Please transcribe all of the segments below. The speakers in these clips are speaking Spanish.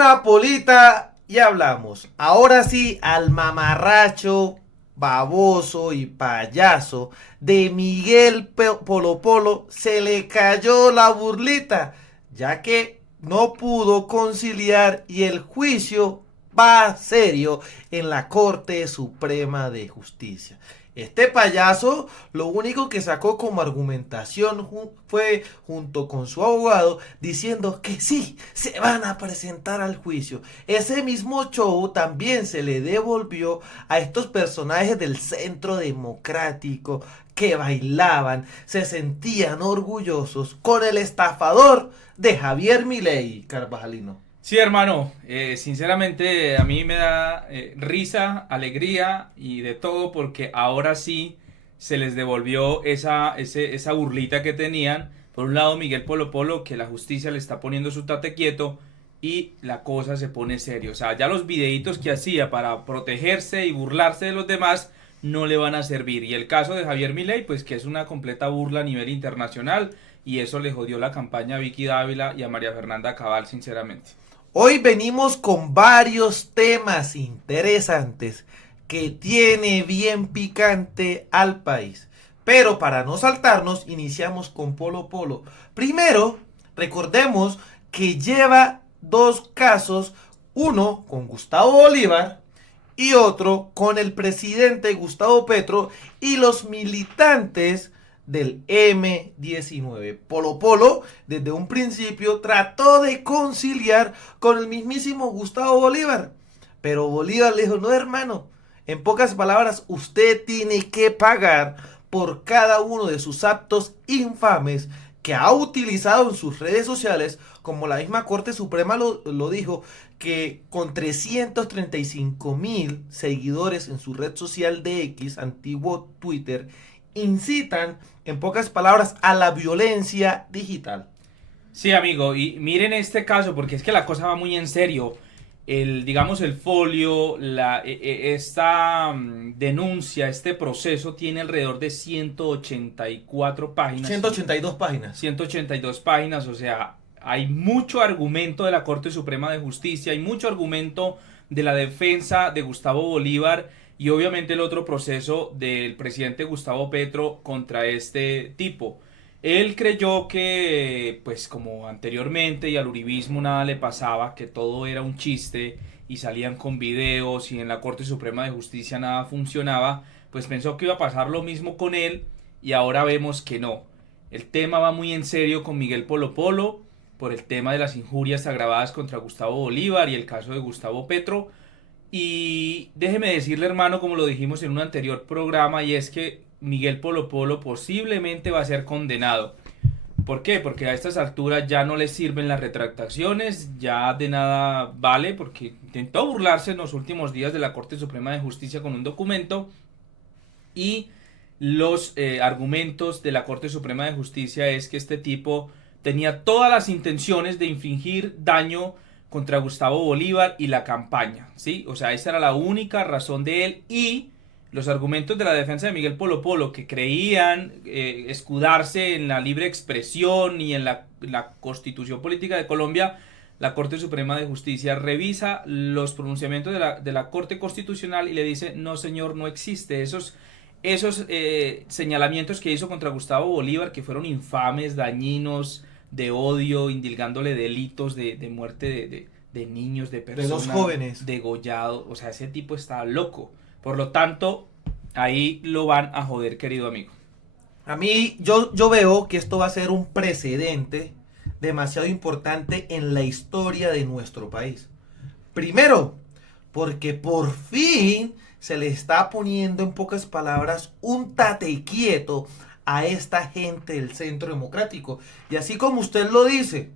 una polita y hablamos. Ahora sí, al mamarracho, baboso y payaso de Miguel Polo Polo se le cayó la burlita, ya que no pudo conciliar y el juicio va serio en la Corte Suprema de Justicia. Este payaso lo único que sacó como argumentación fue junto con su abogado diciendo que sí, se van a presentar al juicio. Ese mismo show también se le devolvió a estos personajes del Centro Democrático que bailaban, se sentían orgullosos con el estafador de Javier Milei, Carvajalino. Sí, hermano, sinceramente a mí me da risa, alegría y de todo porque ahora sí se les devolvió esa burlita que tenían. Por un lado, Miguel Polo Polo, que la justicia le está poniendo su tate quieto y la cosa se pone serio. O sea, ya los videitos que hacía para protegerse y burlarse de los demás no le van a servir. Y el caso de Javier Milei, pues que es una completa burla a nivel internacional y eso le jodió la campaña a Vicky Dávila y a María Fernanda Cabal, sinceramente. Hoy venimos con varios temas interesantes que tiene bien picante al país. Pero para no saltarnos, iniciamos con Polo Polo. Primero, recordemos que lleva dos casos, uno con Gustavo Bolívar y otro con el presidente Gustavo Petro y los militantes del M19. Polo Polo desde un principio trató de conciliar con el mismísimo Gustavo Bolívar, pero Bolívar le dijo: no, hermano, en pocas palabras, usted tiene que pagar por cada uno de sus actos infames que ha utilizado en sus redes sociales, como la misma Corte Suprema lo dijo, que con 335,000 seguidores en su red social de X, antiguo Twitter, incitan, en pocas palabras, a la violencia digital. Sí, amigo, y miren este caso porque es que la cosa va muy en serio. Digamos, el folio, esta denuncia, este proceso tiene alrededor de 184 páginas. 182 páginas. 182 páginas, o sea, hay mucho argumento de la Corte Suprema de Justicia, hay mucho argumento de la defensa de Gustavo Bolívar y obviamente el otro proceso del presidente Gustavo Petro contra este tipo. Él creyó que, pues como anteriormente y al uribismo nada le pasaba, que todo era un chiste y salían con videos y en la Corte Suprema de Justicia nada funcionaba, pues pensó que iba a pasar lo mismo con él y ahora vemos que no. El tema va muy en serio con Miguel Polo Polo por el tema de las injurias agravadas contra Gustavo Bolívar y el caso de Gustavo Petro. Y déjeme decirle, hermano, como lo dijimos en un anterior programa, y es que Miguel Polo Polo posiblemente va a ser condenado. ¿Por qué? Porque a estas alturas ya no le sirven las retractaciones, ya de nada vale, porque intentó burlarse en los últimos días de la Corte Suprema de Justicia con un documento y los argumentos de la Corte Suprema de Justicia es que este tipo tenía todas las intenciones de infligir daño contra Gustavo Bolívar y la campaña, ¿sí? O sea, esa era la única razón de él y los argumentos de la defensa de Miguel Polo Polo que creían escudarse en la libre expresión y en la constitución política de Colombia, la Corte Suprema de Justicia revisa los pronunciamientos de la Corte Constitucional y le dice: no señor, no existe esos señalamientos que hizo contra Gustavo Bolívar, que fueron infames, dañinos, de odio, indilgándole delitos de muerte de niños, de personas, de dos jóvenes degollados. O sea, ese tipo está loco. Por lo tanto, ahí lo van a joder, querido amigo. A mí, yo veo que esto va a ser un precedente demasiado importante en la historia de nuestro país. Primero, porque por fin se le está poniendo, en pocas palabras, un tate quieto a esta gente del Centro Democrático. Y así como usted lo dice,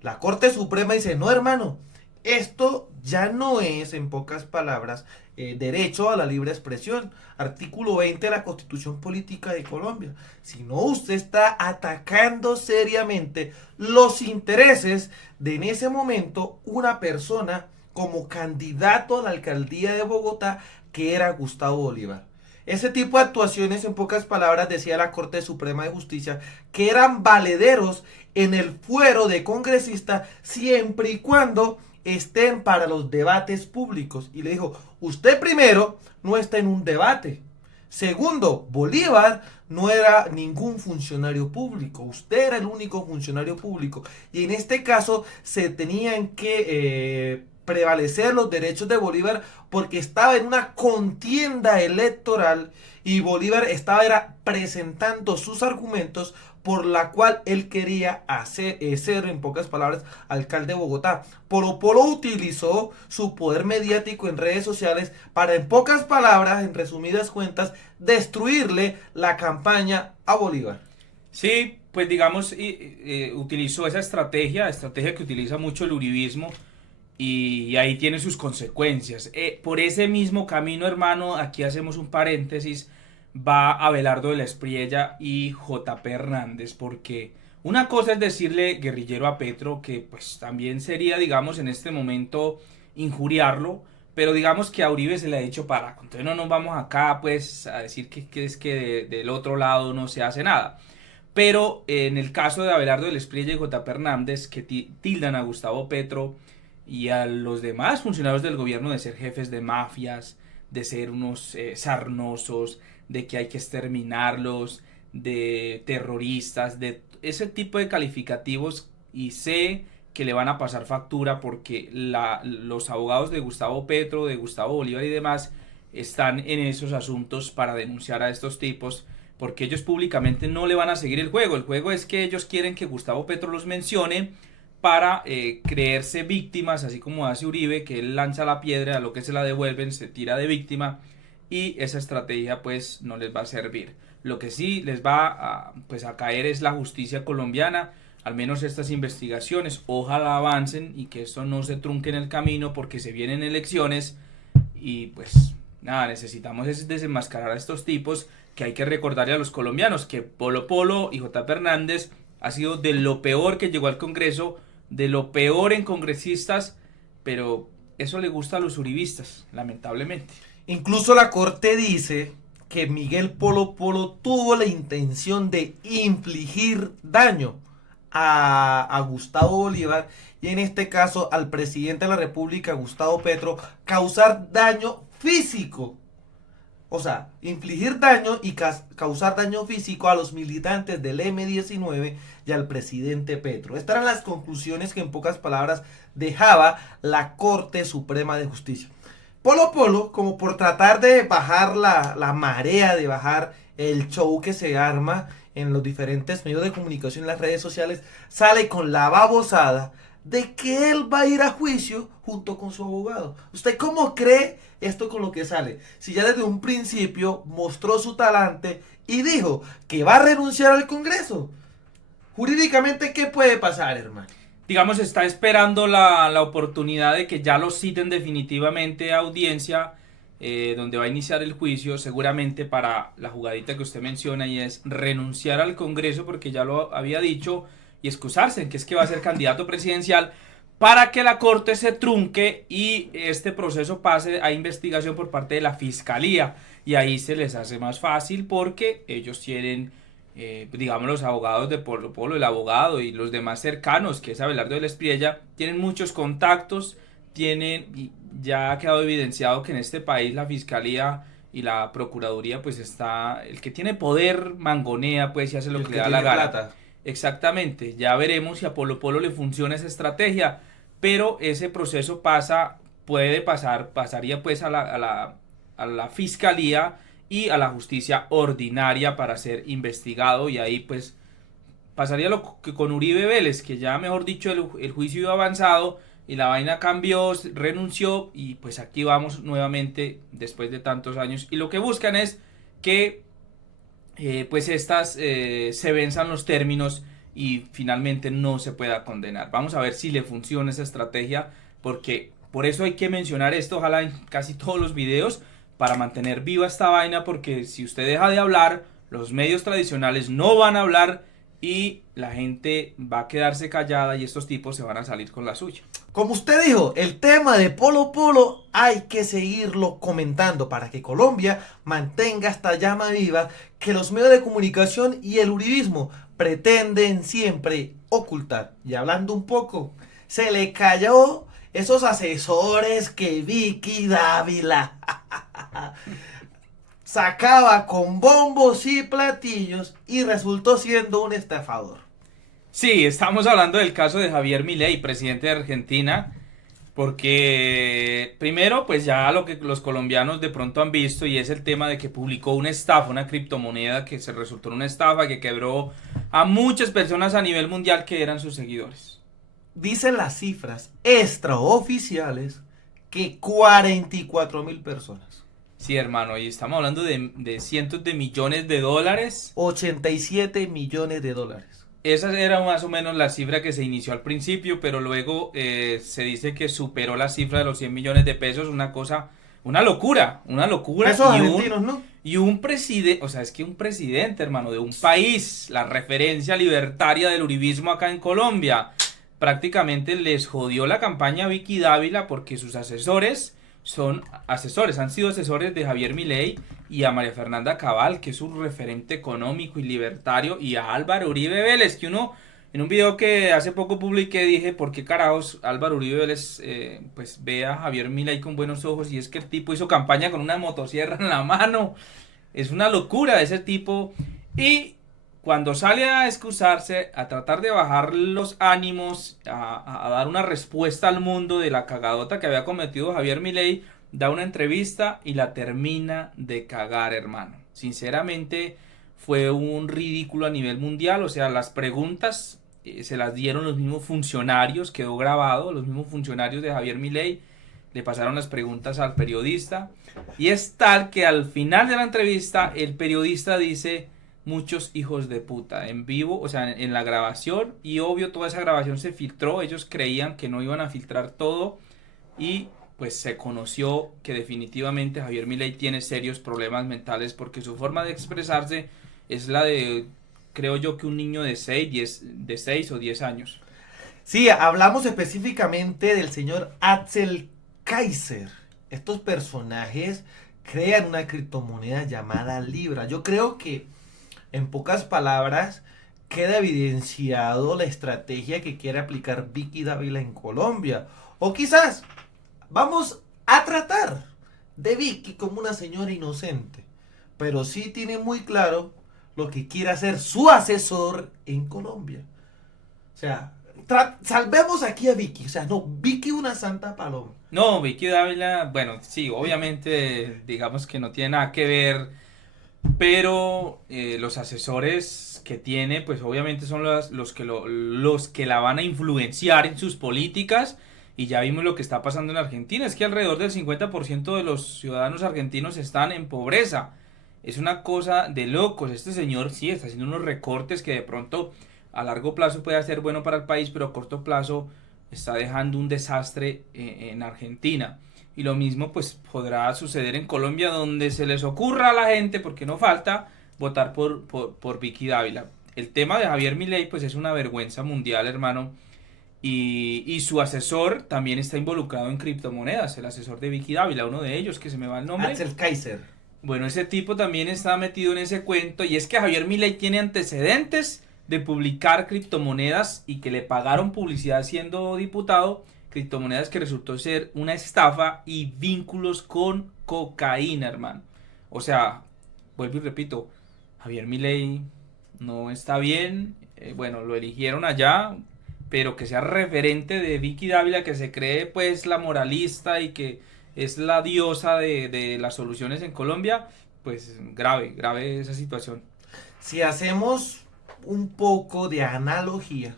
la Corte Suprema dice: no, hermano, esto ya no es, en pocas palabras, derecho a la libre expresión, artículo 20 de la Constitución Política de Colombia, sino usted está atacando seriamente los intereses de, en ese momento, una persona como candidato a la alcaldía de Bogotá, que era Gustavo Bolívar. Ese tipo de actuaciones, en pocas palabras, decía la Corte Suprema de Justicia, que eran valederos en el fuero de congresistas siempre y cuando estén para los debates públicos. Y le dijo, usted primero no está en un debate. Segundo, Bolívar no era ningún funcionario público, usted era el único funcionario público. Y en este caso se tenían que prevalecer los derechos de Bolívar porque estaba en una contienda electoral y Bolívar estaba presentando sus argumentos por la cual él quería ser, en pocas palabras, alcalde de Bogotá. Polo Polo utilizó su poder mediático en redes sociales para, en pocas palabras, en resumidas cuentas, destruirle la campaña a Bolívar. Sí, pues digamos, utilizó esa estrategia que utiliza mucho el uribismo, y ahí tiene sus consecuencias. Por ese mismo camino, hermano, aquí hacemos un paréntesis, va Abelardo de la Espriella y JP Hernández, porque una cosa es decirle guerrillero a Petro, que pues también sería, digamos, en este momento injuriarlo, pero digamos que a Uribe se le ha hecho paraco. Entonces no nos vamos acá pues a decir que es que del otro lado no se hace nada. Pero en el caso de Abelardo de la Espriella y JP Hernández, que tildan a Gustavo Petro y a los demás funcionarios del gobierno de ser jefes de mafias, de ser unos sarnosos, de que hay que exterminarlos, de terroristas, de ese tipo de calificativos, y sé que le van a pasar factura porque los abogados de Gustavo Petro, de Gustavo Bolívar y demás están en esos asuntos para denunciar a estos tipos, porque ellos públicamente no le van a seguir el juego. El juego es que ellos quieren que Gustavo Petro los mencione para creerse víctimas, así como hace Uribe, que él lanza la piedra, a lo que se la devuelven, se tira de víctima, y esa estrategia pues no les va a servir. Lo que sí les va a caer es la justicia colombiana, al menos estas investigaciones, ojalá avancen y que esto no se trunque en el camino porque se vienen elecciones y pues nada, necesitamos desenmascarar a estos tipos, que hay que recordarle a los colombianos que Polo Polo y JP Hernández ha sido de lo peor que llegó al Congreso, de lo peor en congresistas, pero eso le gusta a los uribistas, lamentablemente. Incluso la Corte dice que Miguel Polo Polo tuvo la intención de infligir daño a Gustavo Bolívar y en este caso al presidente de la República, Gustavo Petro, causar daño físico. O sea, infligir daño y causar daño físico a los militantes del M-19 y al presidente Petro. Estas eran las conclusiones que en pocas palabras dejaba la Corte Suprema de Justicia. Polo Polo, como por tratar de bajar la marea, de bajar el show que se arma en los diferentes medios de comunicación, en las redes sociales, sale con la babosada de que él va a ir a juicio junto con su abogado. ¿Usted cómo cree esto con lo que sale? Si ya desde un principio mostró su talante y dijo que va a renunciar al Congreso. Jurídicamente, ¿qué puede pasar, hermano? Digamos, está esperando la oportunidad de que ya lo citen definitivamente a audiencia, donde va a iniciar el juicio, seguramente para la jugadita que usted menciona, y es renunciar al Congreso, porque ya lo había dicho, y excusarse en que es que va a ser candidato presidencial, para que la Corte se trunque y este proceso pase a investigación por parte de la Fiscalía, y ahí se les hace más fácil porque ellos tienen, digamos, los abogados de Polo Polo, el abogado y los demás cercanos, que es Abelardo de la Espriella, tienen muchos contactos, y ya ha quedado evidenciado que en este país la Fiscalía y la Procuraduría, pues está, el que tiene poder mangonea, pues, y hace lo que le da la gana. Plata. Exactamente, ya veremos si a Polo Polo le funciona esa estrategia, pero ese proceso pasaría pues a la Fiscalía y a la justicia ordinaria para ser investigado, y ahí pues pasaría lo que con Uribe Vélez, que ya mejor dicho el juicio iba avanzado y la vaina cambió, renunció, y pues aquí vamos nuevamente después de tantos años, y lo que buscan es que pues se venzan los términos y finalmente no se pueda condenar. Vamos a ver si le funciona esa estrategia, porque por eso hay que mencionar esto, ojalá en casi todos los videos, para mantener viva esta vaina, porque si usted deja de hablar, los medios tradicionales no van a hablar y la gente va a quedarse callada y estos tipos se van a salir con la suya. Como usted dijo, el tema de Polo Polo hay que seguirlo comentando para que Colombia mantenga esta llama viva que los medios de comunicación y el uribismo pretenden siempre ocultar. Y hablando un poco, se le cayó esos asesores que Vicky Dávila sacaba con bombos y platillos y resultó siendo un estafador. Sí, estamos hablando del caso de Javier Milei, presidente de Argentina, porque primero, pues ya lo que los colombianos de pronto han visto y es el tema de que publicó una estafa, una criptomoneda que se resultó en una estafa que quebró a muchas personas a nivel mundial que eran sus seguidores. Dicen las cifras extraoficiales que 44.000 personas. Sí, hermano, y estamos hablando de cientos de millones de dólares. 87 millones de dólares. Esa era más o menos la cifra que se inició al principio, pero luego se dice que superó la cifra de los 100 millones de pesos, una cosa, una locura. Pesos argentinos, ¿no? Y un presidente, o sea, es que un presidente, hermano, de un país, la referencia libertaria del uribismo acá en Colombia, prácticamente les jodió la campaña a Vicky Dávila porque sus asesores han sido asesores de Javier Milei y a María Fernanda Cabal, que es un referente económico y libertario, y a Álvaro Uribe Vélez, que uno, en un video que hace poco publiqué, dije, ¿por qué carajos Álvaro Uribe Vélez pues ve a Javier Milei con buenos ojos? Y es que el tipo hizo campaña con una motosierra en la mano, es una locura ese tipo, y cuando sale a excusarse, a tratar de bajar los ánimos, a dar una respuesta al mundo de la cagadota que había cometido Javier Milei, da una entrevista y la termina de cagar, hermano. Sinceramente, fue un ridículo a nivel mundial. O sea, las preguntas se las dieron los mismos funcionarios, quedó grabado, los mismos funcionarios de Javier Milei le pasaron las preguntas al periodista. Y es tal que al final de la entrevista, el periodista dice: muchos hijos de puta, en vivo, o sea, en la grabación, y obvio toda esa grabación se filtró, ellos creían que no iban a filtrar todo, y pues se conoció que definitivamente Javier Milei tiene serios problemas mentales porque su forma de expresarse es la de, creo yo, que un niño de 6 o 10 años. Sí, hablamos específicamente del señor Axel Kaiser. Estos personajes crean una criptomoneda llamada Libra. Yo creo que, en pocas palabras, queda evidenciado la estrategia que quiere aplicar Vicky Dávila en Colombia. O quizás vamos a tratar de Vicky como una señora inocente, pero sí tiene muy claro lo que quiere hacer su asesor en Colombia. O sea, salvemos aquí a Vicky. O sea, no, Vicky una santa paloma. No, Vicky Dávila, bueno, sí, obviamente, digamos que no tiene nada que ver, pero los asesores que tiene, pues obviamente son los que la van a influenciar en sus políticas. Y ya vimos lo que está pasando en Argentina, es que alrededor del 50% de los ciudadanos argentinos están en pobreza. Es una cosa de locos. Este señor sí está haciendo unos recortes que de pronto a largo plazo puede ser bueno para el país, pero a corto plazo está dejando un desastre en Argentina. Y lo mismo pues podrá suceder en Colombia, donde se les ocurra a la gente, porque no falta, votar por Vicky Dávila. El tema de Javier Milei pues es una vergüenza mundial, hermano. Y su asesor también está involucrado en criptomonedas, el asesor de Vicky Dávila, uno de ellos, que se me va el nombre. Axel Kaiser. Bueno, ese tipo también está metido en ese cuento, y es que Javier Milei tiene antecedentes de publicar criptomonedas y que le pagaron publicidad siendo diputado, criptomonedas que resultó ser una estafa y vínculos con cocaína, hermano. O sea, vuelvo y repito, Javier Milei no está bien, bueno, lo eligieron allá, pero que sea referente de Vicky Dávila, que se cree pues la moralista y que es la diosa de las soluciones en Colombia, pues grave esa situación. Si hacemos un poco de analogía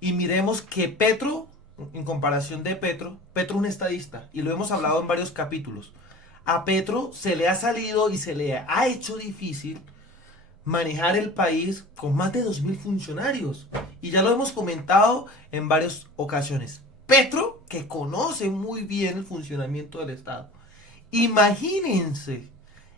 y miremos que Petro, en comparación de Petro es un estadista, y lo hemos hablado en varios capítulos. A Petro se le ha salido y se le ha hecho difícil manejar el país con más de 2.000 funcionarios. Y ya lo hemos comentado en varias ocasiones. Petro, que conoce muy bien el funcionamiento del Estado. Imagínense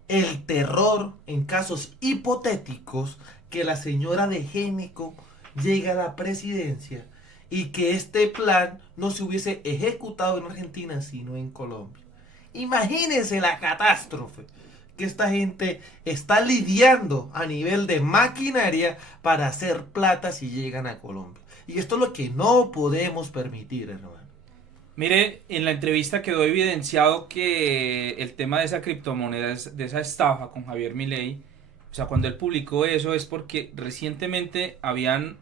el terror en casos hipotéticos que la señora de Génico llegue a la presidencia y que este plan no se hubiese ejecutado en Argentina sino en Colombia. Imagínense la catástrofe que esta gente está lidiando a nivel de maquinaria para hacer plata si llegan a Colombia. Y esto es lo que no podemos permitir, hermano. Mire, en la entrevista quedó evidenciado que el tema de esa criptomoneda, de esa estafa con Javier Milei, o sea, cuando él publicó eso es porque recientemente habían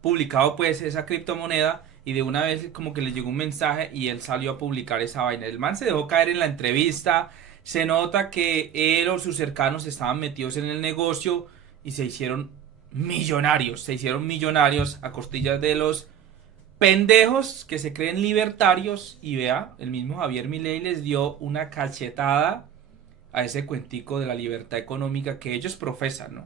publicado pues esa criptomoneda y de una vez como que le llegó un mensaje y él salió a publicar esa vaina. El man se dejó caer en la entrevista, se nota que él o sus cercanos estaban metidos en el negocio y se hicieron millonarios a costillas de los pendejos que se creen libertarios. Y vea, el mismo Javier Milei les dio una cachetada a ese cuentico de la libertad económica que ellos profesan, ¿no?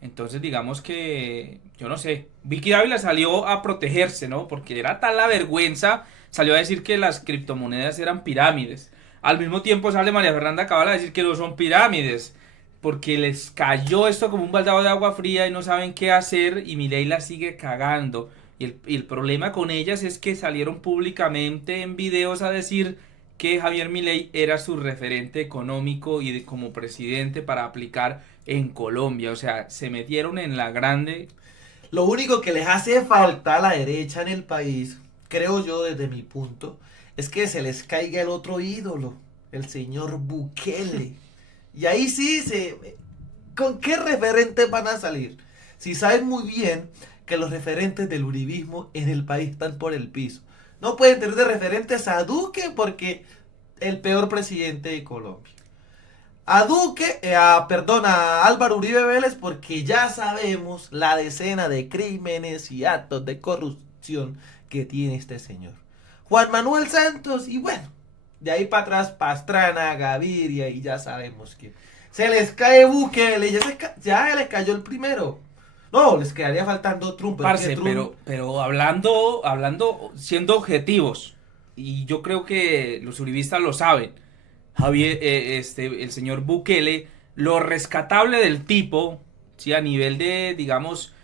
Entonces digamos que, yo no sé, Vicky Dávila salió a protegerse, ¿no? Porque era tal la vergüenza, salió a decir que las criptomonedas eran pirámides. Al mismo tiempo sale María Fernanda Cabal a decir que no son pirámides, porque les cayó esto como un baldado de agua fría y no saben qué hacer y Milei la sigue cagando. Y el problema con ellas es que salieron públicamente en videos a decir que Javier Milei era su referente económico y como presidente para aplicar en Colombia. O sea, se metieron en la grande. Lo único que les hace falta a la derecha en el país, creo yo desde mi punto, es que se les caiga el otro ídolo, el señor Bukele. Y ahí sí ¿con qué referentes van a salir? Si saben muy bien que los referentes del uribismo en el país están por el piso. No pueden tener de referentes a Duque porque el peor presidente de Colombia. A Duque, a Álvaro Uribe Vélez porque ya sabemos la decena de crímenes y actos de corrupción que tiene este señor. Juan Manuel Santos y bueno, de ahí para atrás Pastrana, Gaviria y ya sabemos que se les cae Bukele, ya les cayó el primero. No, les quedaría faltando Trump. Parce, pero hablando, siendo objetivos, y yo creo que los uribistas lo saben, Javier, el señor Bukele, lo rescatable del tipo, sí, a nivel de, digamos,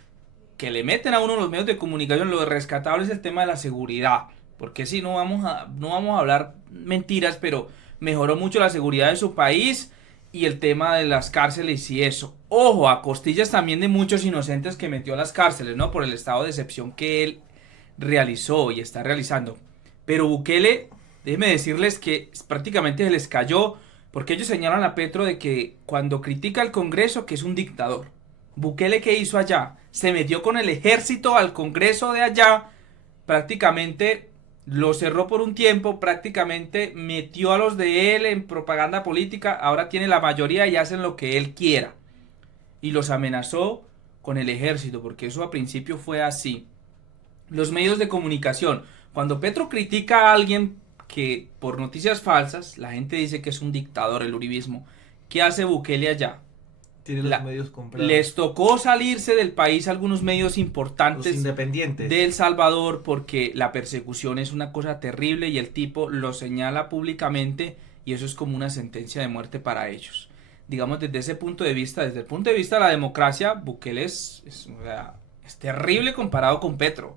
que le meten a uno los medios de comunicación, lo rescatable es el tema de la seguridad, porque si no vamos a hablar mentiras, pero mejoró mucho la seguridad de su país y el tema de las cárceles y eso. Ojo, a costillas también de muchos inocentes que metió a las cárceles, ¿no? Por el estado de excepción que él realizó y está realizando. Pero Bukele, déjenme decirles que prácticamente se les cayó, porque ellos señalan a Petro de que cuando critica al Congreso que es un dictador. Bukele, ¿qué hizo allá? Se metió con el ejército al Congreso de allá, prácticamente lo cerró por un tiempo, prácticamente metió a los de él en propaganda política, ahora tiene la mayoría y hacen lo que él quiera. Y los amenazó con el ejército, porque eso a principio fue así. Los medios de comunicación, cuando Petro critica a alguien que por noticias falsas, la gente dice que es un dictador el uribismo. ¿Qué hace Bukele allá? Tiene los medios comprados. Les tocó salirse del país algunos medios importantes, los independientes de El Salvador, porque la persecución es una cosa terrible y el tipo lo señala públicamente y eso es como una sentencia de muerte para ellos. Digamos, desde ese punto de vista, desde el punto de vista de la democracia, Bukele es terrible comparado con Petro.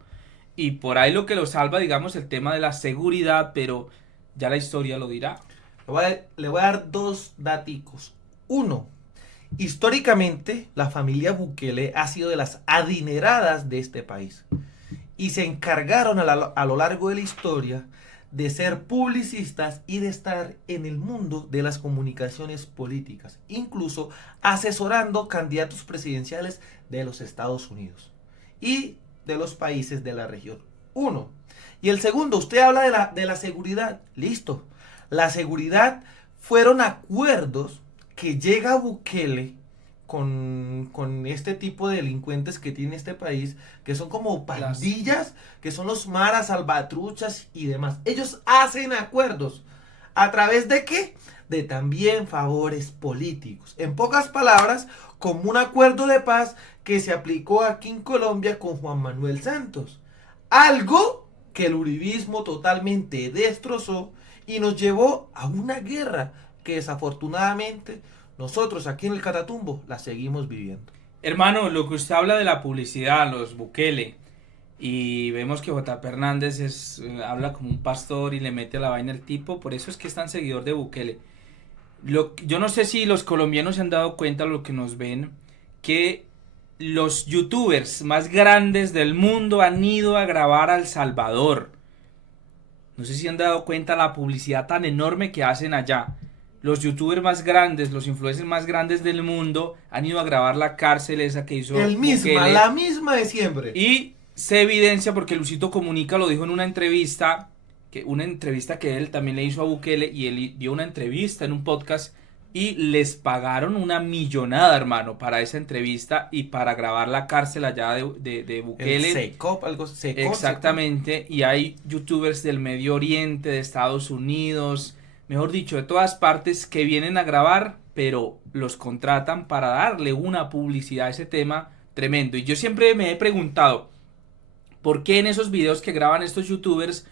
Y por ahí lo que lo salva, digamos, el tema de la seguridad, pero ya la historia lo dirá. Le voy a dar dos daticos. Uno, históricamente la familia Bukele ha sido de las adineradas de este país. Y se encargaron a lo largo de la historia de ser publicistas y de estar en el mundo de las comunicaciones políticas, incluso asesorando candidatos presidenciales de los Estados Unidos y de los países de la región. Uno. Y el segundo, usted habla de la seguridad. Listo. La seguridad fueron acuerdos que llega Bukele con este tipo de delincuentes que tiene este país, que son como pandillas, que son los maras, salvatruchas y demás. Ellos hacen acuerdos. ¿A través de qué? De también favores políticos. En pocas palabras, como un acuerdo de paz que se aplicó aquí en Colombia con Juan Manuel Santos. Algo que el uribismo totalmente destrozó y nos llevó a una guerra que desafortunadamente nosotros aquí en el Catatumbo la seguimos viviendo. Hermano, lo que usted habla de la publicidad, los Bukele, y vemos que J. Hernández habla como un pastor y le mete a la vaina al tipo, por eso es que es tan seguidor de Bukele. Yo no sé si los colombianos se han dado cuenta, lo que nos ven, que los youtubers más grandes del mundo han ido a grabar a El Salvador. No sé si han dado cuenta la publicidad tan enorme que hacen allá. Los youtubers más grandes, los influencers más grandes del mundo han ido a grabar la cárcel esa que hizo Bukele. La misma de siempre. Y se evidencia porque Luisito Comunica lo dijo en una entrevista que él también le hizo a Bukele, y él dio una entrevista en un podcast y les pagaron una millonada, hermano, para esa entrevista y para grabar la cárcel allá de Bukele. El Secop, algo Secop. Exactamente, y hay youtubers del Medio Oriente, de Estados Unidos, mejor dicho, de todas partes que vienen a grabar, pero los contratan para darle una publicidad a ese tema tremendo. Y yo siempre me he preguntado, ¿por qué en esos videos que graban estos youtubers,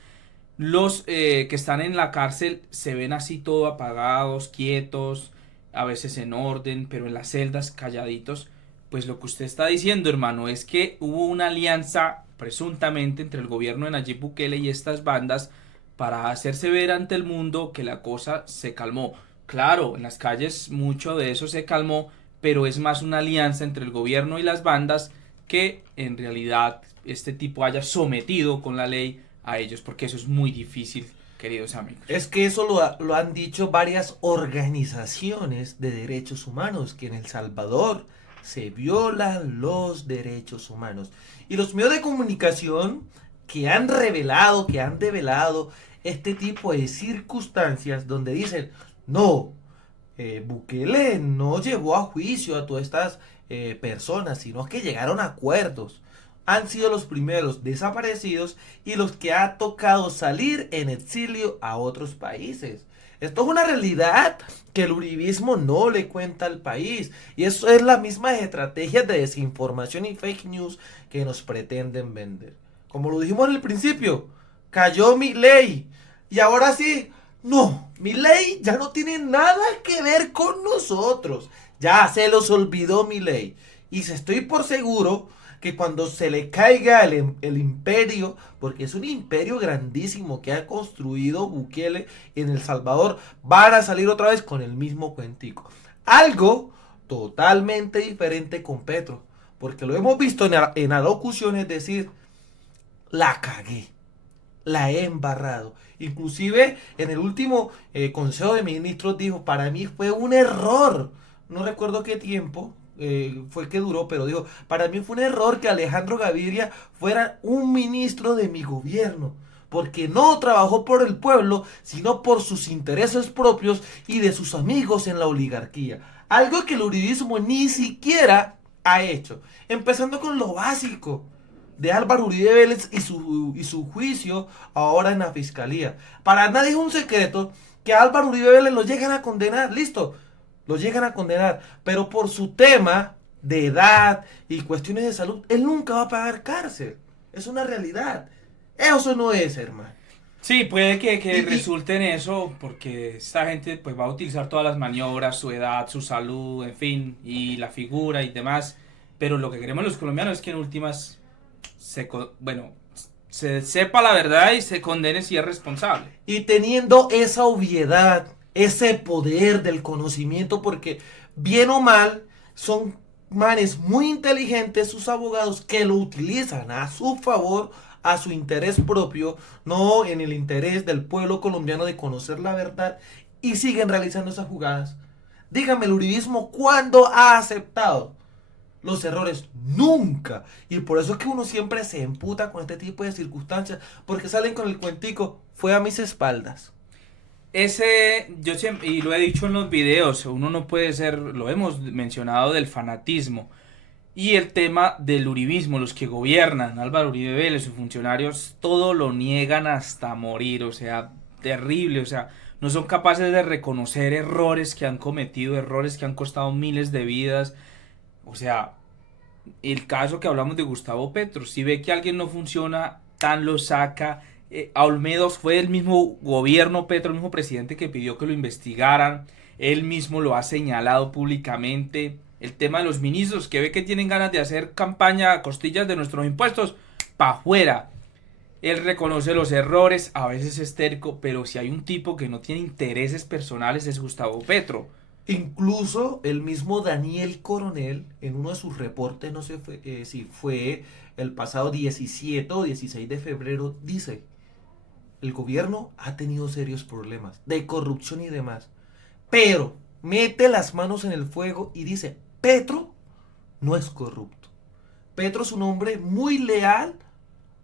los que están en la cárcel se ven así todo apagados, quietos, a veces en orden, pero en las celdas calladitos? Pues lo que usted está diciendo, hermano, es que hubo una alianza presuntamente entre el gobierno de Nayib Bukele y estas bandas para hacerse ver ante el mundo que la cosa se calmó. Claro, en las calles mucho de eso se calmó, pero es más una alianza entre el gobierno y las bandas que en realidad este tipo haya sometido con la ley a ellos, porque eso es muy difícil, queridos amigos. Es que eso lo han dicho varias organizaciones de derechos humanos, que en El Salvador se violan los derechos humanos. Y los medios de comunicación que han revelado, que han develado este tipo de circunstancias donde dicen, no, Bukele no llevó a juicio a todas estas personas, sino que llegaron a acuerdos. Han sido los primeros desaparecidos y los que ha tocado salir en exilio a otros países. Esto es una realidad que el uribismo no le cuenta al país. Y eso es la misma estrategia de desinformación y fake news que nos pretenden vender. Como lo dijimos en el principio, cayó Milei. Y ahora sí, no, Milei ya no tiene nada que ver con nosotros. Ya se los olvidó Milei. Y estoy por seguro que cuando se le caiga el imperio, porque es un imperio grandísimo que ha construido Bukele en El Salvador, van a salir otra vez con el mismo cuentico. Algo totalmente diferente con Petro, porque lo hemos visto en alocuciones decir, la cagué, la he embarrado. Inclusive en el último Consejo de Ministros dijo, para mí fue un error, no recuerdo qué tiempo, fue que duró, pero digo, para mí fue un error que Alejandro Gaviria fuera un ministro de mi gobierno, porque no trabajó por el pueblo, sino por sus intereses propios y de sus amigos en la oligarquía. Algo que el uribismo ni siquiera ha hecho. Empezando con lo básico de Álvaro Uribe Vélez y su juicio ahora en la fiscalía. Para nadie es un secreto que a Álvaro Uribe Vélez lo llegan a condenar, listo, lo llegan a condenar, pero por su tema de edad y cuestiones de salud, él nunca va a pagar cárcel. Es una realidad. Eso no es, hermano. Sí, puede que resulte en eso, porque esta gente pues va a utilizar todas las maniobras, su edad, su salud, en fin, y la figura y demás, pero lo que queremos los colombianos es que en últimas se sepa la verdad y se condene si es responsable. Y teniendo esa obviedad, ese poder del conocimiento, porque bien o mal son manes muy inteligentes sus abogados que lo utilizan a su favor, a su interés propio, no en el interés del pueblo colombiano de conocer la verdad, y siguen realizando esas jugadas. Dígame, el uribismo, ¿cuándo ha aceptado los errores? Nunca. Y por eso es que uno siempre se emputa con este tipo de circunstancias, porque salen con el cuentico, fue a mis espaldas. Yo siempre, y lo he dicho en los videos, uno no puede ser, lo hemos mencionado, del fanatismo y el tema del uribismo, los que gobiernan, Álvaro Uribe Vélez, sus funcionarios, todo lo niegan hasta morir, o sea, terrible, o sea, no son capaces de reconocer errores que han cometido, errores que han costado miles de vidas, o sea, el caso que hablamos de Gustavo Petro, si ve que alguien no funciona, tan lo saca. A Olmedo fue el mismo gobierno Petro, el mismo presidente que pidió que lo investigaran. él mismo lo ha señalado públicamente. El tema de los ministros, que ve que tienen ganas de hacer campaña a costillas de nuestros impuestos, pa' afuera. Él reconoce los errores, a veces es terco, pero si hay un tipo que no tiene intereses personales es Gustavo Petro. Incluso el mismo Daniel Coronel, en uno de sus reportes, no sé si fue el pasado 17 o 16 de febrero, dice, el gobierno ha tenido serios problemas de corrupción y demás, pero mete las manos en el fuego y dice, Petro no es corrupto. Petro es un hombre muy leal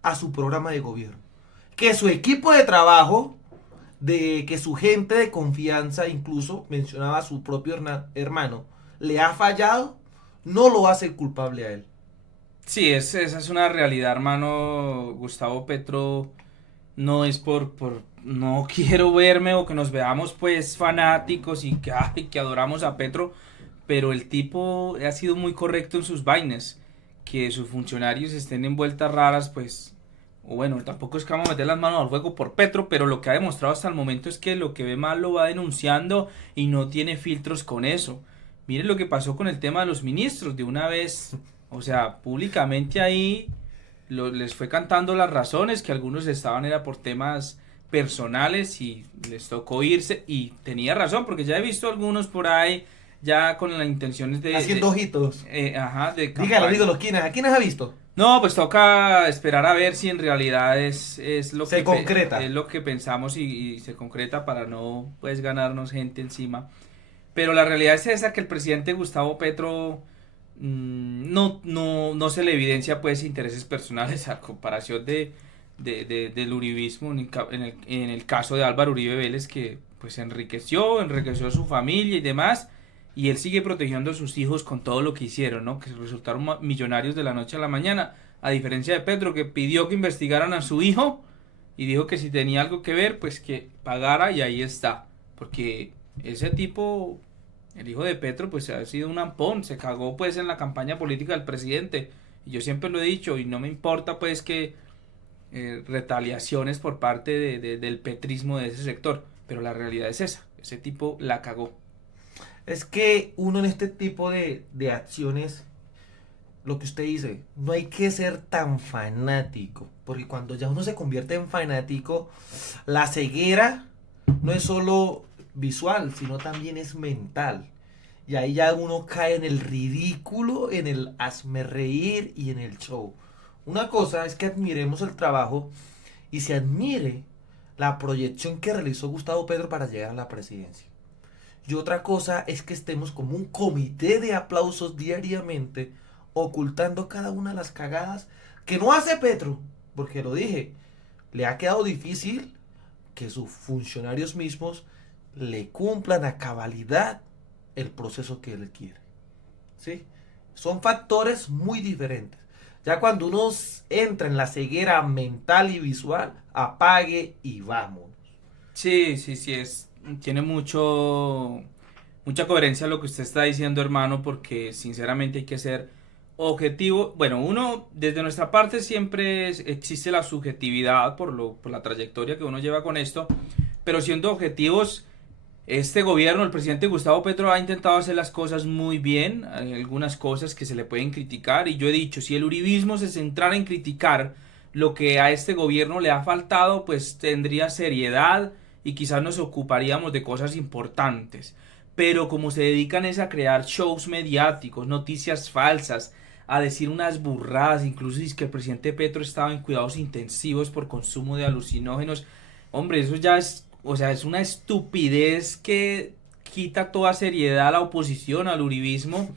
a su programa de gobierno. Que su equipo de trabajo, de que su gente de confianza, incluso mencionaba a su propio hermano, le ha fallado, no lo hace culpable a él. Sí, esa es una realidad, hermano. Gustavo Petro no es no quiero verme o que nos veamos pues fanáticos y que, ay, que adoramos a Petro, pero el tipo ha sido muy correcto en sus vainas. Que sus funcionarios estén en vueltas raras, pues, o bueno, tampoco es que vamos a meter las manos al fuego por Petro, pero lo que ha demostrado hasta el momento es que lo que ve mal lo va denunciando y no tiene filtros con eso. Miren lo que pasó con el tema de los ministros, de una vez, o sea, públicamente ahí les fue cantando las razones, que algunos estaban era por temas personales y les tocó irse y tenía razón, porque ya he visto algunos por ahí ya con las intenciones Haciendo ojitos. ajá, de Dígalo, campaña. dígalo, ¿quiénes? ¿A quiénes ha visto? No, pues toca esperar a ver si en realidad es lo Se que concreta. es lo que pensamos y se concreta para no pues ganarnos gente encima. Pero la realidad es esa, que el presidente Gustavo Petro no se le evidencia pues intereses personales a comparación del uribismo en el caso de Álvaro Uribe Vélez, que pues enriqueció a su familia y demás, y él sigue protegiendo a sus hijos con todo lo que hicieron, ¿no? Que resultaron millonarios de la noche a la mañana, a diferencia de Petro, que pidió que investigaran a su hijo y dijo que si tenía algo que ver, pues que pagara, y ahí está, porque ese tipo, el hijo de Petro, pues ha sido un ampón, se cagó pues en la campaña política del presidente. Y yo siempre lo he dicho, y no me importa pues que retaliaciones por parte del petrismo de ese sector, pero la realidad es esa, ese tipo la cagó. Es que uno en este tipo de acciones, lo que usted dice, no hay que ser tan fanático, porque cuando ya uno se convierte en fanático, la ceguera no es solo visual, sino también es mental. Y ahí ya uno cae en el ridículo, en el hazme reír y en el show. Una cosa es que admiremos el trabajo y se admire la proyección que realizó Gustavo Petro para llegar a la presidencia. Y otra cosa es que estemos como un comité de aplausos diariamente ocultando cada una de las cagadas que no hace Petro. Porque lo dije, le ha quedado difícil que sus funcionarios mismos le cumplan a cabalidad el proceso que él quiere. ¿Sí? Son factores muy diferentes. Ya cuando uno entra en la ceguera mental y visual, apague y vamos. Sí, sí, sí, tiene mucha coherencia lo que usted está diciendo, hermano, porque sinceramente hay que ser objetivo. Bueno, uno, desde nuestra parte siempre existe la subjetividad por la trayectoria que uno lleva con esto, pero siendo objetivos, este gobierno, el presidente Gustavo Petro ha intentado hacer las cosas muy bien, hay algunas cosas que se le pueden criticar, y yo he dicho, si el uribismo se centrara en criticar lo que a este gobierno le ha faltado, pues tendría seriedad y quizás nos ocuparíamos de cosas importantes. Pero como se dedican es a crear shows mediáticos, noticias falsas, a decir unas burradas, incluso es que el presidente Petro estaba en cuidados intensivos por consumo de alucinógenos. Hombre, eso ya es, o sea, es una estupidez que quita toda seriedad a la oposición, al uribismo.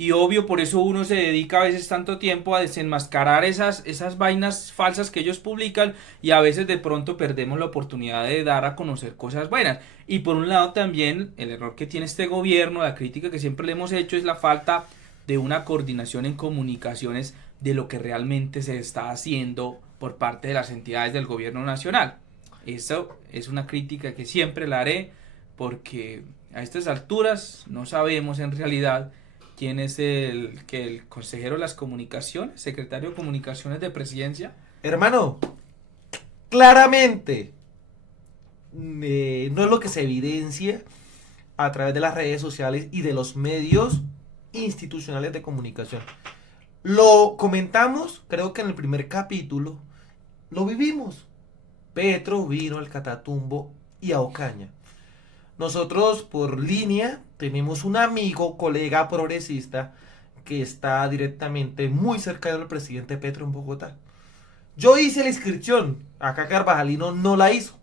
Y obvio, por eso uno se dedica a veces tanto tiempo a desenmascarar esas vainas falsas que ellos publican, y a veces de pronto perdemos la oportunidad de dar a conocer cosas buenas. Y por un lado también el error que tiene este gobierno, la crítica que siempre le hemos hecho, es la falta de una coordinación en comunicaciones de lo que realmente se está haciendo por parte de las entidades del gobierno nacional. Eso es una crítica que siempre la haré, porque a estas alturas no sabemos en realidad quién es el consejero de las comunicaciones, secretario de comunicaciones de presidencia. Hermano, claramente no es lo que se evidencia, a través de las redes sociales y de los medios institucionales de comunicación. Lo comentamos, creo que en el primer capítulo, lo vivimos. Petro vino al Catatumbo y a Ocaña. Nosotros por línea tenemos un amigo, colega progresista que está directamente muy cercano al presidente Petro en Bogotá. Yo hice la inscripción, acá Carvajalino no la hizo.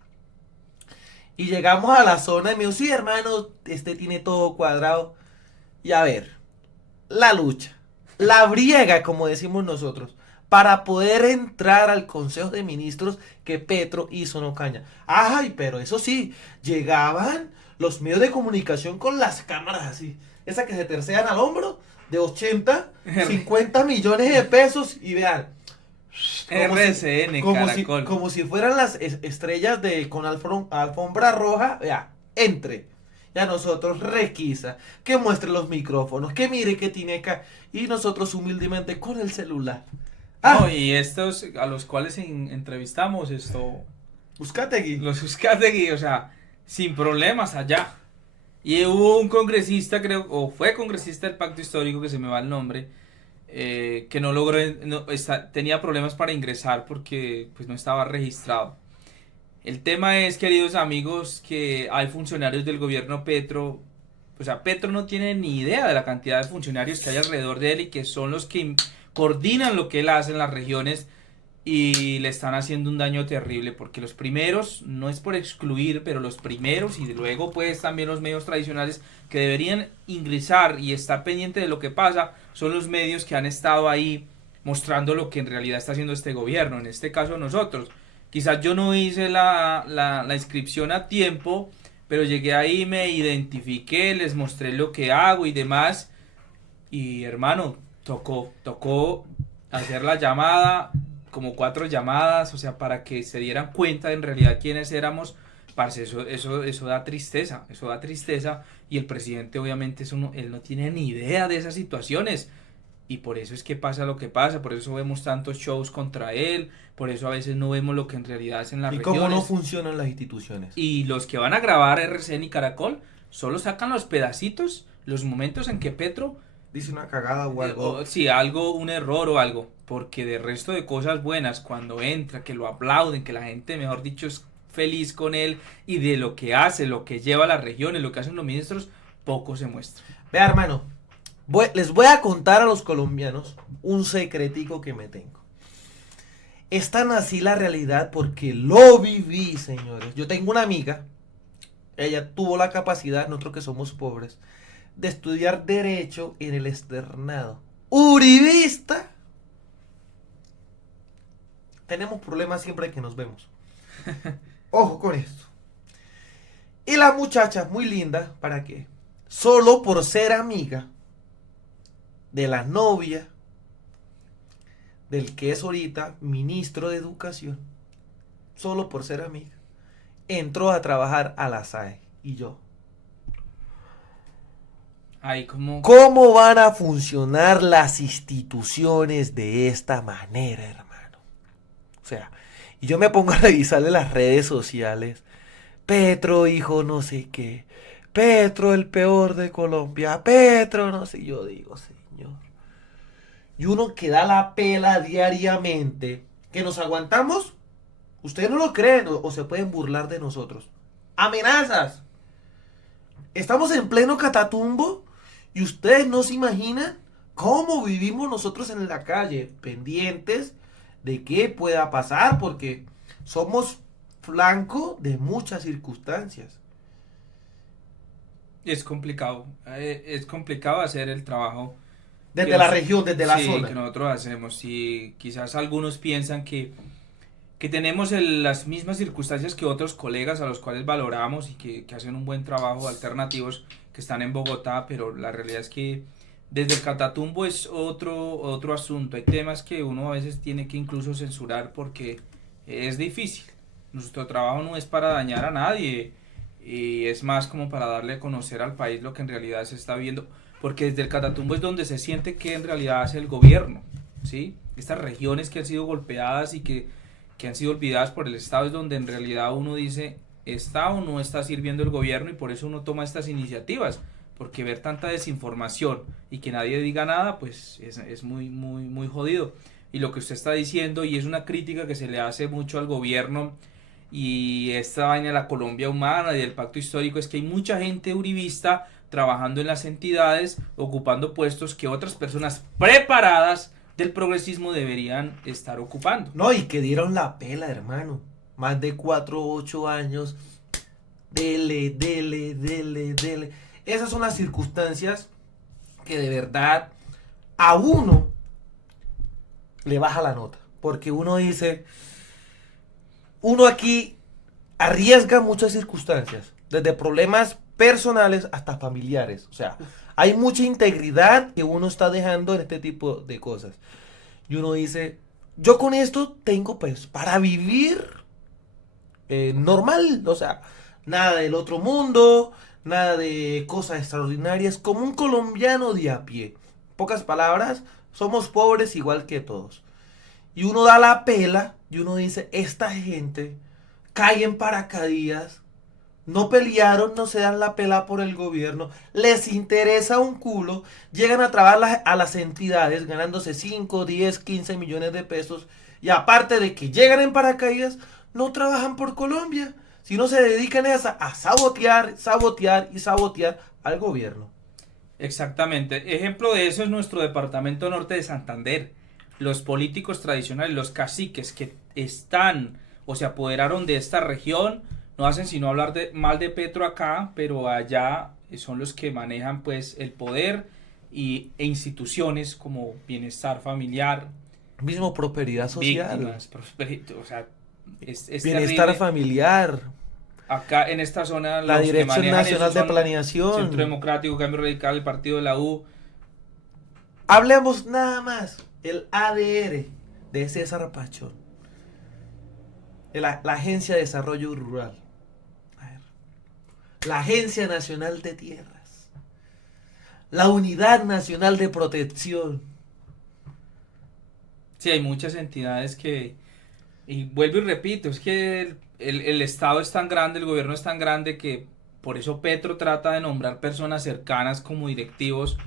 Y llegamos a la zona y me dijo, sí hermano, este tiene todo cuadrado. Y a ver, la lucha, la briega como decimos nosotros, para poder entrar al Consejo de Ministros que Petro hizo en Ocaña. Ay, pero eso sí, llegaban los medios de comunicación con las cámaras así, esas que se tercean al hombro, de 80, 50 millones de pesos y vean. RCN, Caracol. Como si fueran las estrellas de con alfombra roja, vea, entre. Ya nosotros requisa, que muestre los micrófonos, que mire que tiene acá. Y nosotros humildemente con el celular. No, y estos a los cuales entrevistamos, Uzcategui. los Uzcategui, o sea, sin problemas allá. Y hubo un congresista, creo, o fue congresista del Pacto Histórico, que se me va el nombre, que no logró, tenía problemas para ingresar porque pues no estaba registrado. El tema es, queridos amigos, que hay funcionarios del gobierno Petro, o sea, Petro no tiene ni idea de la cantidad de funcionarios que hay alrededor de él y que son los que coordinan lo que él hace en las regiones y le están haciendo un daño terrible, porque los primeros, no es por excluir, pero los primeros y luego pues también los medios tradicionales que deberían ingresar y estar pendiente de lo que pasa, son los medios que han estado ahí mostrando lo que en realidad está haciendo este gobierno, en este caso nosotros. Quizás yo no hice la inscripción a tiempo, pero llegué ahí, me identifiqué, les mostré lo que hago y demás, y hermano, tocó hacer la llamada, como 4 llamadas, o sea, para que se dieran cuenta de en realidad quiénes éramos. Parce, eso da tristeza, y el presidente obviamente él no tiene ni idea de esas situaciones, y por eso es que pasa lo que pasa, por eso vemos tantos shows contra él, por eso a veces no vemos lo que en realidad es en las regiones. ¿Y cómo no funcionan las instituciones? Y los que van a grabar RCN y Caracol solo sacan los pedacitos, los momentos en que Petro dice una cagada o algo. Sí, un error o algo, porque de resto de cosas buenas, cuando entra, que lo aplauden, que la gente, mejor dicho, es feliz con él, y de lo que hace, lo que lleva a las regiones, lo que hacen los ministros, poco se muestra. Vea, hermano, les voy a contar a los colombianos un secretico que me tengo. Es tan así la realidad porque lo viví, señores. Yo tengo una amiga, ella tuvo la capacidad, nosotros que somos pobres, de estudiar Derecho en el externado. Uribista. Tenemos problemas siempre que nos vemos. Ojo con esto. Y la muchacha, muy linda, ¿para qué? Solo por ser amiga de la novia del que es ahorita ministro de Educación, solo por ser amiga, entró a trabajar a la SAE. Y yo, ¿cómo van a funcionar las instituciones de esta manera, hermano? O sea, y yo me pongo a revisarle las redes sociales. Petro, hijo, no sé qué. Petro, el peor de Colombia. Petro, no sé. Yo digo, señor. Y uno que da la pela diariamente. ¿Que nos aguantamos? Ustedes no lo creen o se pueden burlar de nosotros. Amenazas. Estamos en pleno Catatumbo. Y ustedes no se imaginan cómo vivimos nosotros en la calle, pendientes de qué pueda pasar, porque somos flanco de muchas circunstancias. Es complicado hacer el trabajo. Desde la región, desde la zona. Sí, que nosotros hacemos. Y quizás algunos piensan que tenemos las mismas circunstancias que otros colegas a los cuales valoramos y que hacen un buen trabajo, alternativos, que están en Bogotá, pero la realidad es que desde el Catatumbo es otro asunto. Hay temas que uno a veces tiene que incluso censurar porque es difícil. Nuestro trabajo no es para dañar a nadie, y es más como para darle a conocer al país lo que en realidad se está viendo, porque desde el Catatumbo es donde se siente que en realidad hace el gobierno, ¿sí? Estas regiones que han sido golpeadas y que han sido olvidadas por el Estado es donde en realidad uno dice, está o no está sirviendo el gobierno y por eso uno toma estas iniciativas, porque ver tanta desinformación y que nadie diga nada, pues es muy, muy, muy jodido. Y lo que usted está diciendo, y es una crítica que se le hace mucho al gobierno y esta vaina de la Colombia humana y del pacto histórico, es que hay mucha gente uribista trabajando en las entidades, ocupando puestos que otras personas preparadas del progresismo deberían estar ocupando. No, y que dieron la pela, hermano. Más de 4 o 8 años. Dele, dele, dele, dele. Esas son las circunstancias que de verdad a uno le baja la nota. Porque uno dice, uno aquí arriesga muchas circunstancias. Desde problemas personales hasta familiares. O sea, hay mucha integridad que uno está dejando en este tipo de cosas. Y uno dice, yo con esto tengo pues para vivir normal, o sea, nada del otro mundo, nada de cosas extraordinarias, como un colombiano de a pie. Pocas palabras, somos pobres igual que todos. Y uno da la pela y uno dice, esta gente cae en paracaídas, no pelearon, no se dan la pela por el gobierno, les interesa un culo, llegan a trabajar a las entidades ganándose 5, 10, 15 millones de pesos y aparte de que llegan en paracaídas, no trabajan por Colombia, sino se dedican a sabotear, sabotear y sabotear al gobierno. Exactamente. Ejemplo de eso es nuestro departamento norte de Santander. Los políticos tradicionales, los caciques que están o se apoderaron de esta región, no hacen sino hablar mal de Petro acá, pero allá son los que manejan pues el poder e instituciones como bienestar familiar, Mismo prosperidad social, víctimas, o sea, es bienestar terrible. familiar, Acá en esta zona la los que Dirección manejan eso Nacional de son Planeación. Centro Democrático, Cambio Radical, el Partido de la U. Hablemos nada más el ADR de César Pachón, la Agencia de Desarrollo Rural, a ver, la Agencia Nacional de Tierras, la Unidad Nacional de Protección. Sí, hay muchas entidades que, y vuelvo y repito, es que el Estado es tan grande, el gobierno es tan grande que por eso Petro trata de nombrar personas cercanas como directivos,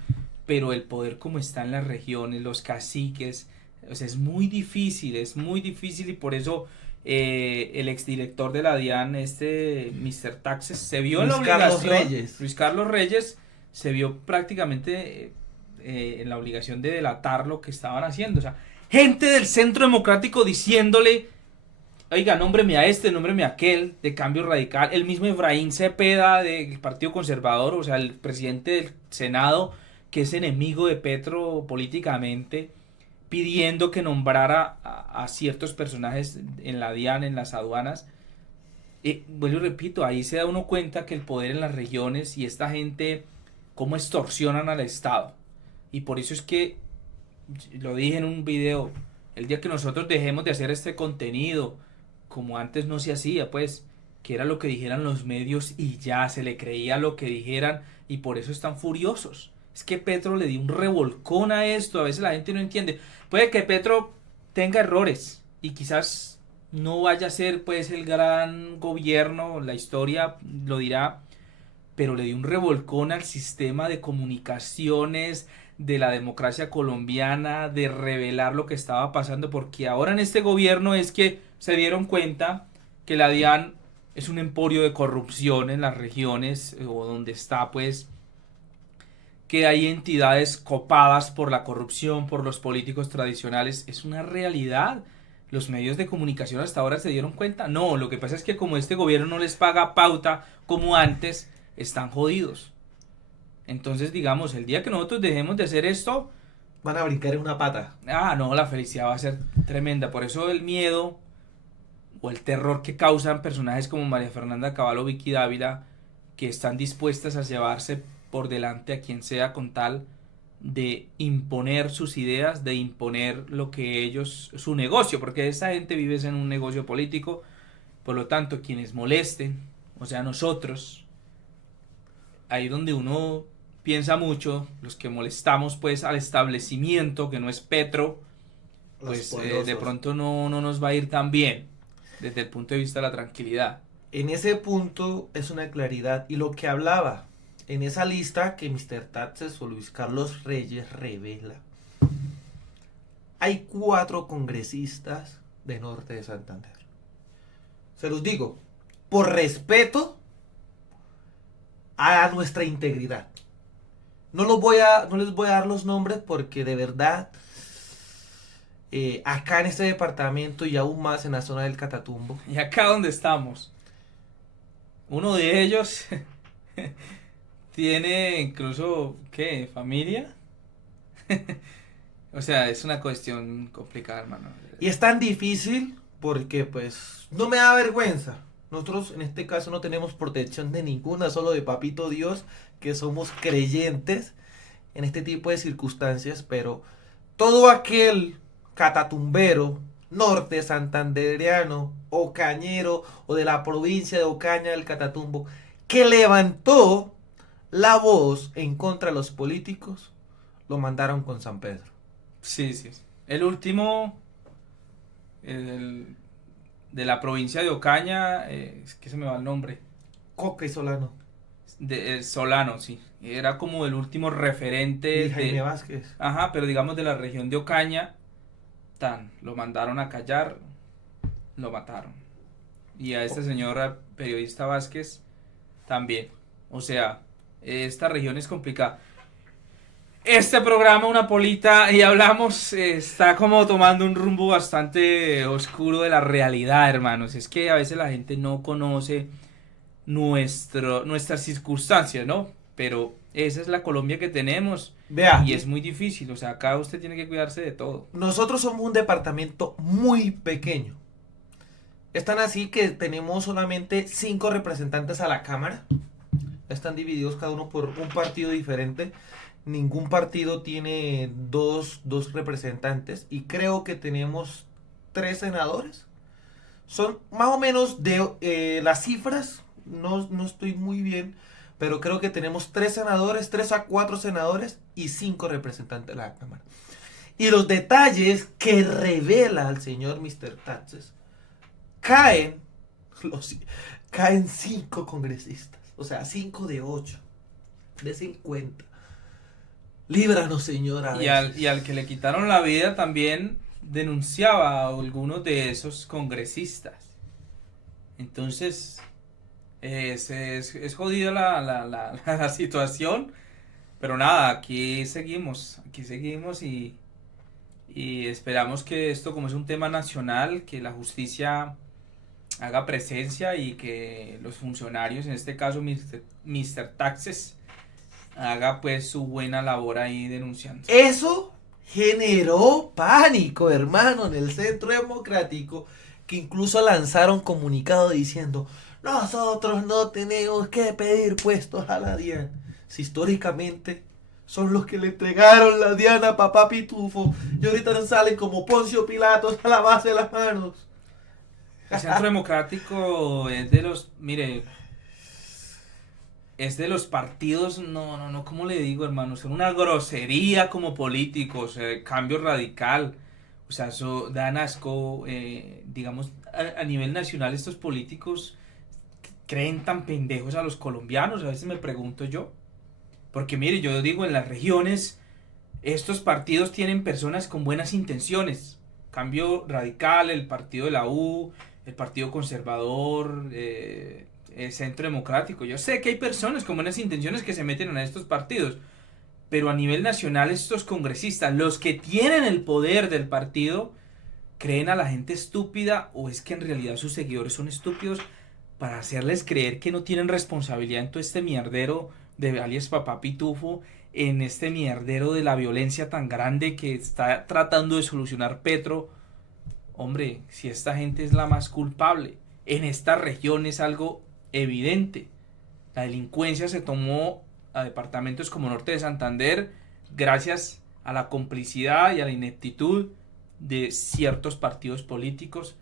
pero el poder como está en las regiones, los caciques, o sea, es muy difícil y por eso el exdirector de la DIAN, Mr. Taxes, se vio en la Luis Carlos obligación, Reyes. Luis Carlos Reyes, se vio prácticamente en la obligación de delatar lo que estaban haciendo, o sea, gente del Centro Democrático diciéndole, oiga, nómbreme a este, nómbreme a aquel, de Cambio Radical, el mismo Efraín Cepeda del Partido Conservador, o sea, el presidente del Senado, que es enemigo de Petro políticamente, pidiendo que nombrara a ciertos personajes en la DIAN, en las aduanas. Bueno, y repito, ahí se da uno cuenta que el poder en las regiones y esta gente, cómo extorsionan al Estado. Y por eso es que, lo dije en un video, el día que nosotros dejemos de hacer este contenido, como antes no se hacía, pues, que era lo que dijeran los medios y ya se le creía lo que dijeran y por eso están furiosos. Es que Petro le dio un revolcón a esto, a veces la gente no entiende. Puede que Petro tenga errores y quizás no vaya a ser pues el gran gobierno, la historia lo dirá, pero le dio un revolcón al sistema de comunicaciones de la democracia colombiana, de revelar lo que estaba pasando, porque ahora en este gobierno es que se dieron cuenta que la DIAN es un emporio de corrupción en las regiones o donde está pues que hay entidades copadas por la corrupción, por los políticos tradicionales, es una realidad. ¿Los medios de comunicación hasta ahora se dieron cuenta? No, lo que pasa es que como este gobierno no les paga pauta como antes, están jodidos. Entonces, digamos, el día que nosotros dejemos de hacer esto, Van a brincar en una pata. no, la felicidad va a ser tremenda. Por eso el miedo o el terror que causan personajes como María Fernanda Caballo, Vicky Dávila, que están dispuestas a llevarse por delante a quien sea con tal de imponer sus ideas, de imponer lo que ellos, su negocio, porque esa gente vive en un negocio político, por lo tanto, quienes molesten, o sea, nosotros, ahí donde uno piensa mucho, los que molestamos pues al establecimiento, que no es Petro, pues de pronto no nos va a ir tan bien, desde el punto de vista de la tranquilidad. En ese punto es una claridad. Y lo que hablaba en esa lista que Mr. Taxes o Luis Carlos Reyes revela, hay 4 congresistas de Norte de Santander. Se los digo, por respeto a nuestra integridad. No les voy a dar los nombres porque de verdad, acá en este departamento y aún más en la zona del Catatumbo. Y acá donde estamos, uno de ellos tiene incluso, ¿qué? ¿Familia? O sea, es una cuestión complicada, hermano. Y es tan difícil porque pues no me da vergüenza. Nosotros en este caso no tenemos protección de ninguna, solo de Papito Dios, que somos creyentes en este tipo de circunstancias, pero todo aquel catatumbero, norte santandereano, ocañero o de la provincia de Ocaña del Catatumbo, que levantó la voz en contra de los políticos, lo mandaron con San Pedro. Sí, sí. El último, el de la provincia de Ocaña, es que se me va el nombre. Coca y Solano. Solano, sí. Era como el último referente Y Jaime de... Vázquez. Ajá, pero digamos de la región de Ocaña, lo mandaron a callar, lo mataron. Y a esta señora periodista Vázquez también. O sea, esta región es complicada. Este programa, Una Polita y Hablamos, está como tomando un rumbo bastante oscuro de la realidad, hermanos. Es que a veces la gente no conoce nuestras circunstancias, ¿no? Pero esa es la Colombia que tenemos Vea, y es muy difícil. O sea, acá usted tiene que cuidarse de todo. nosotros somos un departamento muy pequeño. Es tan así que tenemos solamente 5 representantes a la Cámara. Están divididos cada uno por un partido diferente. Ningún partido tiene dos representantes. Y creo que tenemos 3 senadores. Son más o menos de las cifras. No estoy muy bien. Pero creo que tenemos 3 senadores, 3 a 4 senadores y 5 representantes de la Cámara. Y los detalles que revela el señor Mr. Taxes caen, caen 5 congresistas. O sea, 5 de 8. De 50. Líbranos, señora. Y al que le quitaron la vida también denunciaba a algunos de esos congresistas. Entonces, es jodida la situación. Pero nada, aquí seguimos y esperamos que esto, como es un tema nacional, que la justicia haga presencia y que los funcionarios, en este caso Mr. Taxes, haga pues su buena labor ahí denunciando. Eso generó pánico, hermano, en el Centro Democrático, que incluso lanzaron comunicado diciendo: nosotros no tenemos que pedir puestos a la DIAN. Si históricamente son los que le entregaron la DIAN a papá Pitufo y ahorita salen como Poncio Pilatos a la base de las manos. El Centro Democrático es de los, mire, es de los partidos, no, ¿cómo le digo, hermano? Son una grosería como políticos, cambio radical. O sea, eso dan asco, digamos, a nivel nacional estos políticos creen tan pendejos a los colombianos, a veces me pregunto yo. Porque mire, yo digo, en las regiones, estos partidos tienen personas con buenas intenciones. Cambio radical, el partido de la U, el partido conservador, el Centro Democrático. Yo sé que hay personas con buenas intenciones que se meten en estos partidos, pero a nivel nacional estos congresistas, los que tienen el poder del partido, creen a la gente estúpida, o es que en realidad sus seguidores son estúpidos, para hacerles creer que no tienen responsabilidad en todo este mierdero de alias Papá Pitufo, en este mierdero de la violencia tan grande que está tratando de solucionar Petro. Hombre, si esta gente es la más culpable, en esta región es algo evidente. La delincuencia se tomó a departamentos como Norte de Santander gracias a la complicidad y a la ineptitud de ciertos partidos políticos.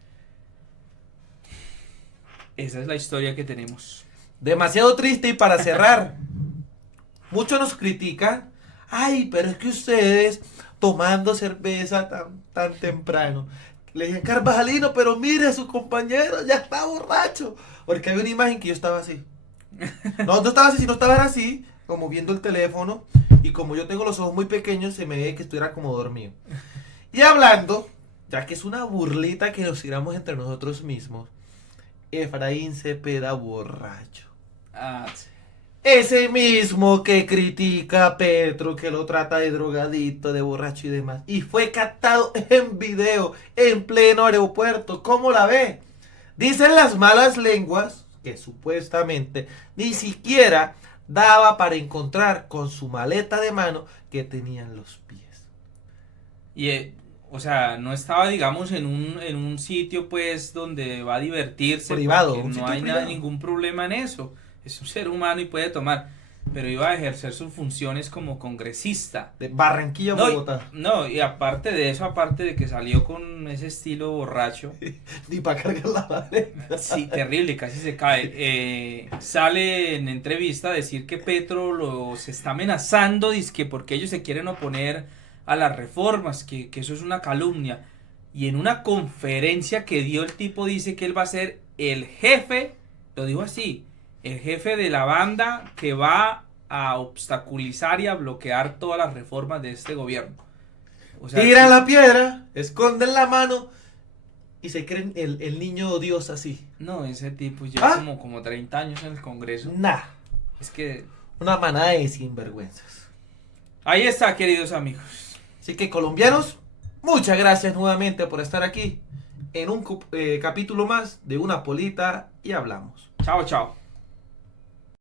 Esa es la historia que tenemos. Demasiado triste. Y para cerrar, muchos nos critican: ay, pero es que ustedes tomando cerveza tan temprano. Le dije, Carvajalino, pero mire, su compañero ya está borracho. Porque había una imagen que yo estaba así. No estaba así, sino estaba así, como viendo el teléfono. Y como yo tengo los ojos muy pequeños, se me ve que estuviera como dormido. Y hablando, ya que es una burlita que nos tiramos entre nosotros mismos, Efraín Cepeda borracho. Ah, sí. Ese mismo que critica a Petro, que lo trata de drogadito, de borracho y demás. Y fue captado en video, en pleno aeropuerto. ¿Cómo la ve? Dicen las malas lenguas que supuestamente ni siquiera daba para encontrar con su maleta de mano que tenían los pies. Y, o sea, no estaba, digamos, en un sitio, pues, donde va a divertirse. Privado, porque un no sitio hay privado. ningún problema en eso. Es un ser humano y puede tomar. Pero iba a ejercer sus funciones como congresista. De Barranquilla a No, Bogotá. no, y aparte de eso, aparte de que salió con ese estilo borracho, Ni para cargar la maleta. sí, terrible, casi se cae. Sale en entrevista a decir que Petro los está amenazando, dizque porque ellos se quieren oponer a las reformas, que eso es una calumnia. Y en una conferencia que dio el tipo dice que él va a ser el jefe, lo digo así, el jefe de la banda que va a obstaculizar y a bloquear todas las reformas de este gobierno. O sea, Tiran la piedra, esconden la mano y se creen el niño Dios así. no, ese tipo lleva ¿Ah? como 30 años en el Congreso. Nah, Es que una manada de sinvergüenzas. ahí está, queridos amigos. Así que colombianos, muchas gracias nuevamente por estar aquí en un capítulo más de Una Polita y Hablamos. Chao, chao.